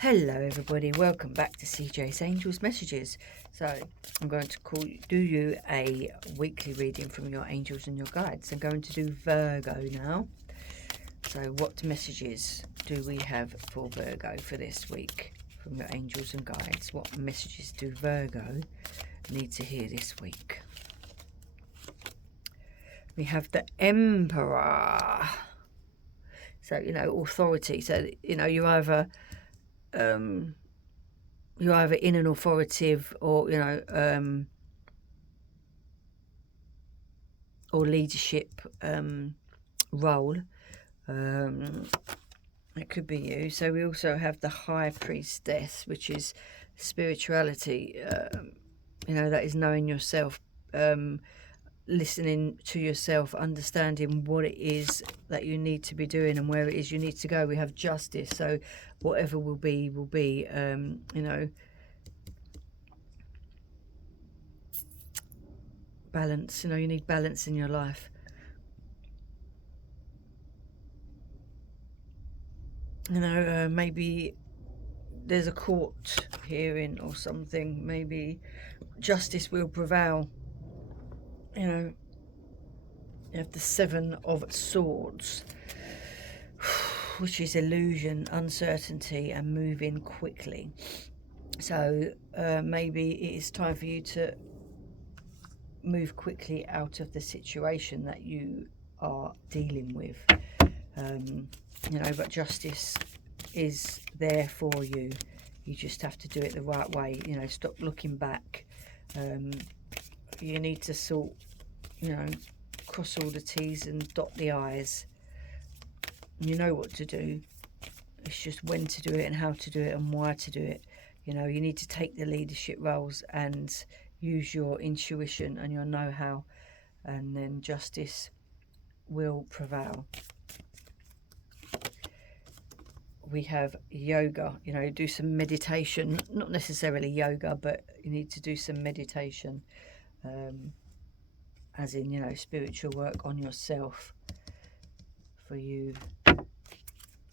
Hello everybody, welcome back to CJ's Angels Messages. So I'm going to do you a weekly reading from your angels and your guides. I'm going to do Virgo now. So what messages do we have for Virgo for this week from your angels and guides? What messages do Virgo need to hear this week? We have the Emperor. So, authority. So, you're either in an authoritative or or leadership role. It could be you. So we also have the High Priestess, which is spirituality. That is knowing yourself, listening to yourself, understanding what it is that you need to be doing and where it is you need to go. We have Justice, so whatever will be, balance. You need balance in your life. Maybe there's a court hearing or something. Maybe justice will prevail. You have the Seven of Swords, which is illusion, uncertainty, and moving quickly. So maybe it is time for you to move quickly out of the situation that you are dealing with. But justice is there for you. You just have to do it the right way. Stop looking back. You need to sort, cross all the T's and dot the I's. You know what to do. It's just when to do it and how to do it and why to do it. You need to take the leadership roles and use your intuition and your know-how, and then justice will prevail. We have yoga. Do some meditation. Not necessarily yoga, but you need to do some meditation, as in, spiritual work on yourself, for you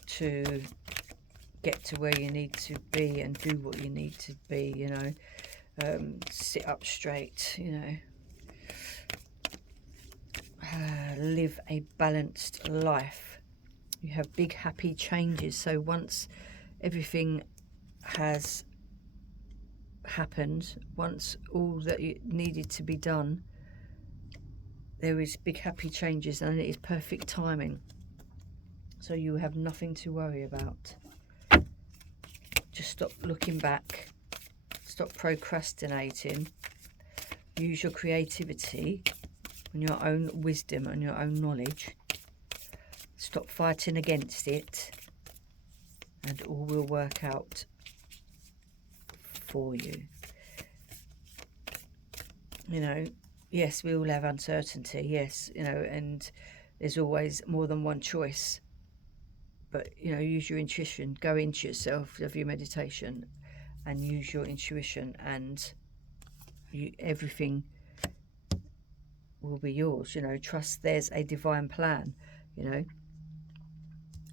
to get to where you need to be and do what you need to be. Sit up straight, live a balanced life. You have big happy changes. So once everything has happened, once all that needed to be done, there is big happy changes, and it is perfect timing. So you have nothing to worry about. Just stop looking back. Stop procrastinating. Use your creativity and your own wisdom and your own knowledge. Stop fighting against it, and all will work out for you. Yes, we all have uncertainty, yes, and there's always more than one choice. But, use your intuition, go into yourself, have your meditation, and use your intuition, and everything will be yours. Trust there's a divine plan,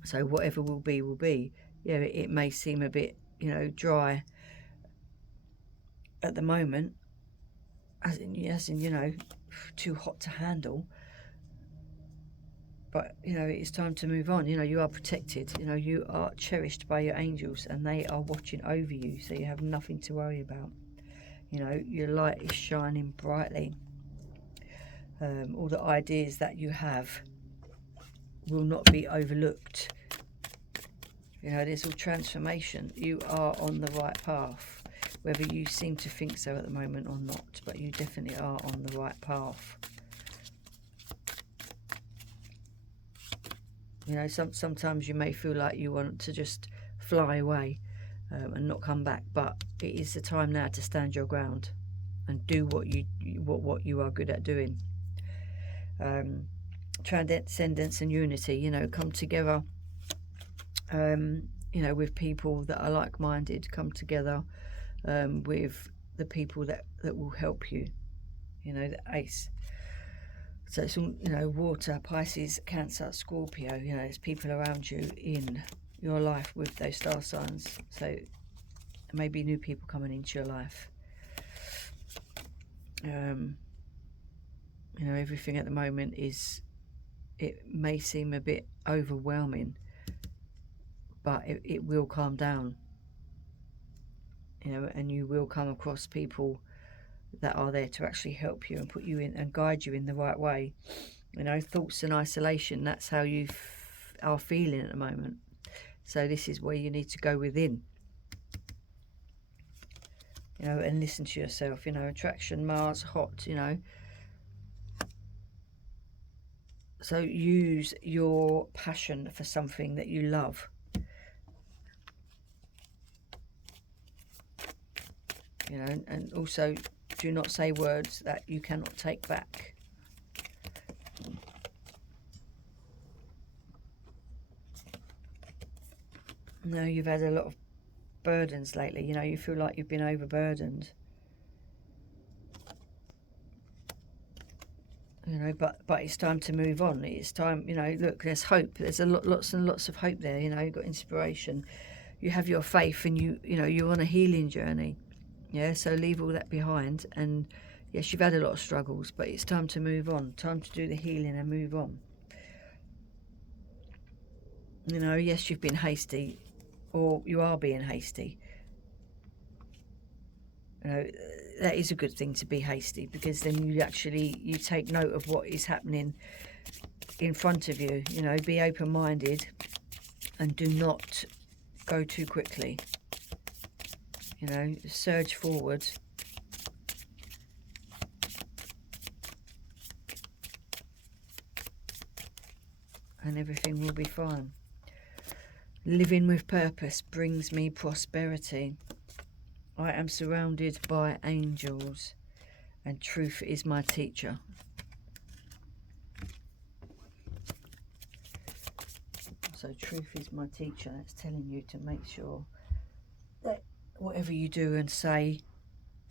So whatever will be, will be. Yeah, it may seem a bit, dry at the moment, as in, too hot to handle. But, it's time to move on. You are protected. You are cherished by your angels, and they are watching over you. So you have nothing to worry about. Your light is shining brightly. All the ideas that you have will not be overlooked. There's all transformation. You are on the right path, whether you seem to think so at the moment or not, but you definitely are on the right path. Sometimes you may feel like you want to just fly away and not come back, but it is the time now to stand your ground and do what you are good at doing. Transcendence and unity, come together, with people that are like-minded. Come together with the people that will help you, the Ace. So it's all, water, Pisces, Cancer, Scorpio. There's people around you in your life with those star signs. So maybe new people coming into your life. You know, everything at the moment is, it may seem a bit overwhelming, but it will calm down. You know, and you will come across people that are there to actually help you and put you in and guide you in the right way. You know, thoughts and isolation, that's how you are feeling at the moment. So this is where you need to go within, you know, and listen to yourself. You know, attraction, Mars, hot, you know. So use your passion for something that you love. You know, and also do not say words that you cannot take back. You know, you've had a lot of burdens lately. You know, you feel like you've been overburdened. You know, but it's time to move on. It's time, you know, look, there's hope. There's lots and lots of hope there. You know, you've got inspiration. You have your faith, and you know, you're on a healing journey. Yeah, so leave all that behind. And yes, you've had a lot of struggles, but it's time to move on. Time to do the healing and move on. You know, yes, you've been hasty, or you are being hasty. You know, that is a good thing, to be hasty, because then you take note of what is happening in front of you. You know, be open-minded and do not go too quickly. You know, surge forward. And everything will be fine. Living with purpose brings me prosperity. I am surrounded by angels, and truth is my teacher. So truth is my teacher. That's telling you to make sure that whatever you do and say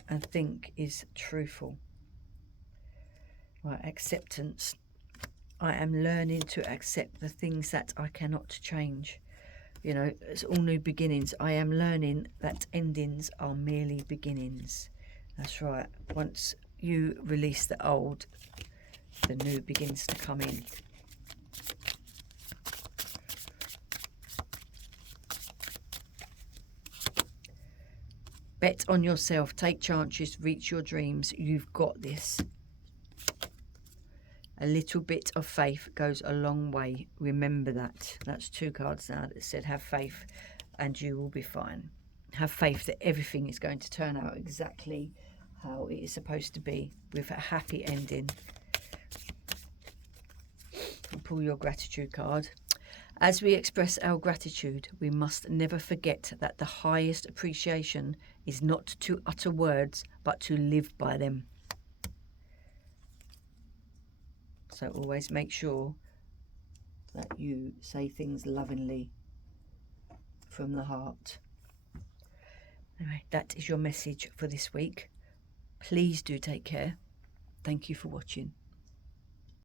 and think is truthful. Right, acceptance. I am learning to accept the things that I cannot change. You know, it's all new beginnings. I am learning that endings are merely beginnings. That's right. Once you release the old, the new begins to come in. Bet on yourself. Take chances. Reach your dreams. You've got this. A little bit of faith goes a long way. Remember that. That's 2 cards now that said have faith and you will be fine. Have faith that everything is going to turn out exactly how it is supposed to be, with a happy ending. And pull your gratitude card. As we express our gratitude, we must never forget that the highest appreciation is not to utter words, but to live by them. So always make sure that you say things lovingly from the heart. Anyway, that is your message for this week. Please do take care. Thank you for watching.